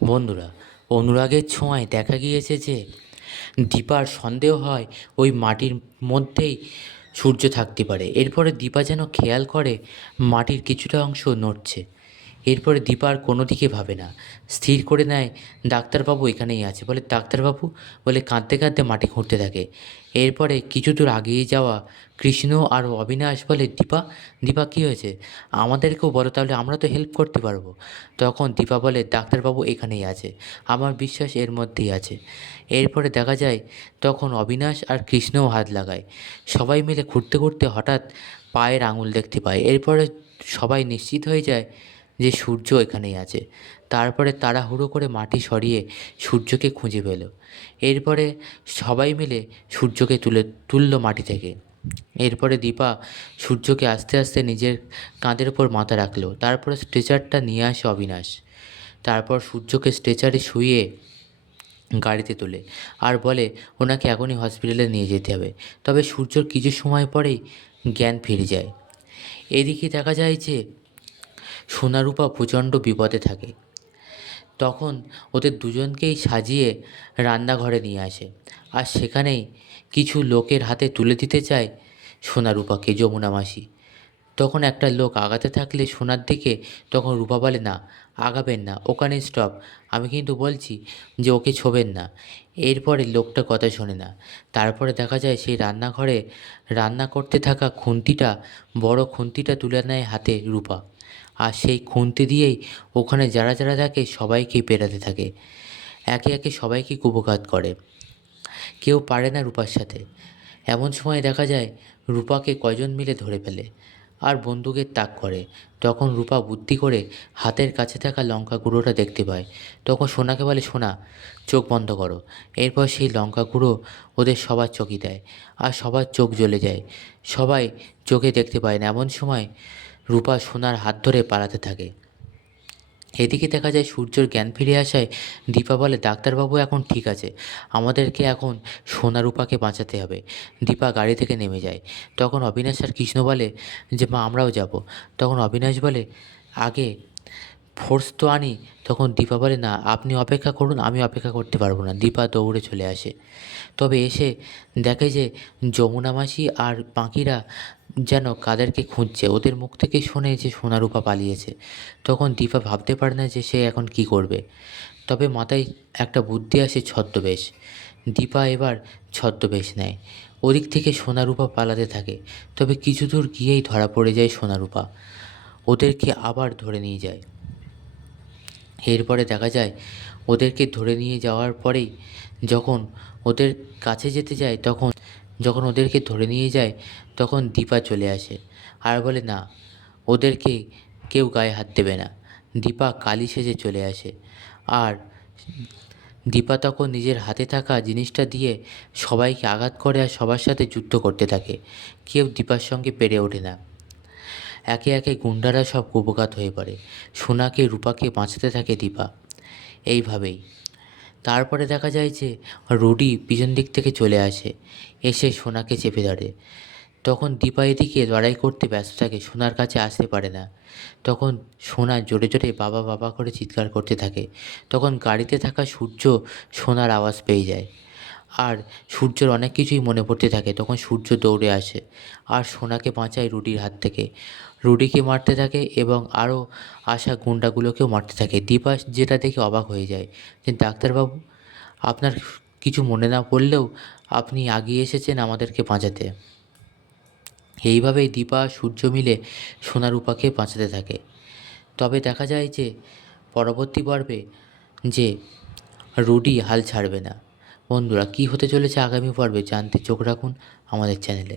বন্ধুরা, অনুরাগের ছোঁয়ায় দেখা গিয়েছে যে দীপার সন্দেহ হয় ওই মাটির মধ্যেই সূর্য থাকতে পারে। এরপরে দীপা যেন খেয়াল করে মাটির কিছুটা অংশ নড়ছে। এরপরে দীপা আর কোনো দিকে ভাবে না, স্থির করে নেয় ডাক্তারবাবু এখানেই আছে। বলে ডাক্তারবাবু বলে কাঁদতে কাঁদতে মাটি খুঁড়তে থাকে। এরপরে কিছু দূর আগিয়ে যাওয়া কৃষ্ণ আর অবিনাশ বলে, দীপা দীপা কী হয়েছে, আমাদেরকেও বলো, তাহলে আমরা তো হেল্প করতে পারবো। তখন দীপা বলে, ডাক্তারবাবু এখানেই আছে, আমার বিশ্বাস এর মধ্যেই আছে। এরপরে দেখা যায় তখন অবিনাশ আর কৃষ্ণও হাত লাগায়। সবাই মিলে খুঁড়তে খুঁড়তে হঠাৎ পায়ের আঙুল দেখতে পায়। এরপরে সবাই নিশ্চিত হয়ে যায় যে সূর্য এখানেই আছে। তারপরে তাড়াহুড়ো করে মাটি সরিয়ে সূর্যকে খুঁজে পেল। এরপরে সবাই মিলে সূর্যকে তুললো মাটি থেকে। এরপরে দীপা সূর্যকে আস্তে আস্তে নিজের কাঁধের ওপর মাথা রাখলো। তারপরে স্ট্রেচারটা নিয়ে আসে অবিনাশ। তারপর সূর্যকে স্ট্রেচারে শুইয়ে গাড়িতে তোলে আর বলে ওনাকে এখনই হসপিটালে নিয়ে যেতে হবে। তবে সূর্যর কিছু সময় পরেই জ্ঞান ফিরে যায়। এদিকে দেখা যায় যে সোনারূপা প্রচণ্ড বিপদে থাকে। তখন ওদের দুজনকেই সাজিয়ে রান্নাঘরে নিয়ে আসে, আর সেখানেই কিছু লোকের হাতে তুলে দিতে চায় সোনারূপাকে যমুনা মাসি। তখন একটা লোক আগাতে থাকলে সোনার দিকে, তখন রূপা বলে, না আগাবেন না, ওখানেই স্টপ, আমি কিন্তু বলছি যে ওকে ছোবেন না। এরপরে লোকটা কথা শোনে না। তারপরে দেখা যায় সেই রান্নাঘরে রান্না করতে থাকা খুন্তিটা, বড় খুন্তিটা তুলে নেয় হাতে রূপা। আর সেই খুন্তি দিয়েই ওখানে যারা যারা থাকে সবাইকে পেটাতে থাকে, একে একে সবাইকে কুপঘাত করে। কেউ পারে না রূপার সাথে। এমন সময় দেখা যায় রূপাকে কয়জন মিলে ধরে ফেলে আর বন্দুকের তাক করে। তখন রূপা বুদ্ধি করে হাতের কাছে থাকা লঙ্কা গুঁড়োটা দেখতে পায়। তখন সোনাকে বলে, সোনা চোখ বন্ধ করো। এরপর সেই লঙ্কা গুঁড়ো ওদের সবার চোখে দেয় আর সবার চোখ জ্বলে যায়। সবাই চোখে দেখতে পায় না। এমন সময় রূপা সোনার হাত ধরে পালাতে থাকে। এদিকে দেখা যায় সূর্যর জ্ঞান ফিরে আসায় দীপা বলে, ডাক্তারবাবু এখন ঠিক আছে, আমাদেরকে এখন সোনারূপাকে বাঁচাতে হবে। দীপা গাড়ি থেকে নেমে যায়। তখন অবিনাশ আর কৃষ্ণ বলে যে মা আমরাও যাব। তখন অবিনাশ বলে, আগে ফোর্স তো আনি। তখন দীপা বলে, না আপনি অপেক্ষা করুন, আমি অপেক্ষা করতে পারবো না। দীপা দৌড়ে চলে আসে। তবে এসে দেখে যে যমুনা মাসি আর বাকিরা যেন কাদেরকে খুঁজছে। ওদের মুখ থেকে শোনে যে সোনারূপা পালিয়েছে। তখন দীপা ভাবতে পারে না যে সে এখন কি করবে। তবে মাথায় একটা বুদ্ধি আসে, ছদ্মবেশ। দীপা এবার ছদ্মবেশ নেয়। ওদিক থেকে সোনারূপা পালাতে থাকে। তবে কিছু দূর গিয়েই ধরা পড়ে যায় সোনারূপা। ওদেরকে আবার ধরে নিয়ে যায়। এরপরে দেখা যায় ওদেরকে ধরে নিয়ে যাওয়ার পরেই যখন ওদের কাছে যেতে যায়, যখন ওদেরকে ধরে নিয়ে যায় তখন দীপা চলে আসে আর বলে, না ওদেরকে কেউ গায়ে হাত দেবে না। দীপা কালী সেজে চলে আসে আর দীপা তখন নিজের হাতে থাকা জিনিসটা দিয়ে সবাইকে আঘাত করে আর সবার সাথে যুদ্ধ করতে থাকে। কেউ দীপার সঙ্গে পেরে ওঠে না। একে একে গুন্ডারা সব কুপঘাত হয়ে পড়ে। সোনাকে রূপাকে বাঁচাতে থাকে দীপা। এইভাবেই তারপরে দেখা যায় যে রুডি পিছন দিক থেকে চলে আসে, এসে সোনাকে চেপে ধরে। তখন দীপা এদিকে লড়াই করতে ব্যস্ত থাকে, সোনার কাছে আসতে পারে না। তখন সোনা জোরে জোরে বাবা বাবা করে চিৎকার করতে থাকে। তখন গাড়িতে থাকা সূর্য সোনার আওয়াজ পেয়ে যায় আর সূর্যর অনেক কিছুই মনে পড়তে থাকে। তখন সূর্য দৌড়ে আসে আর সোনাকে বাঁচায় রুডির হাত থেকে। রুডিকে মারতে থাকে এবং আরও আসা গুন্ডাগুলোকেও মারতে থাকে। দীপা যেটা দেখে অবাক হয়ে যায় যে ডাক্তারবাবু, আপনার কিছু মনে না পড়লেও আপনি আগিয়ে এসেছেন আমাদেরকে বাঁচাতে। এইভাবেই দীপা সূর্য মিলে সোনারূপাকে বাঁচাতে থাকে। তবে দেখা যায় যে পরবর্তী পর্বে যে রুডি হাল ছাড়বে না। বন্ধুরা, কী হতে চলেছে আগামী পর্বে জানতে চোখ রাখুন আমাদের চ্যানেলে।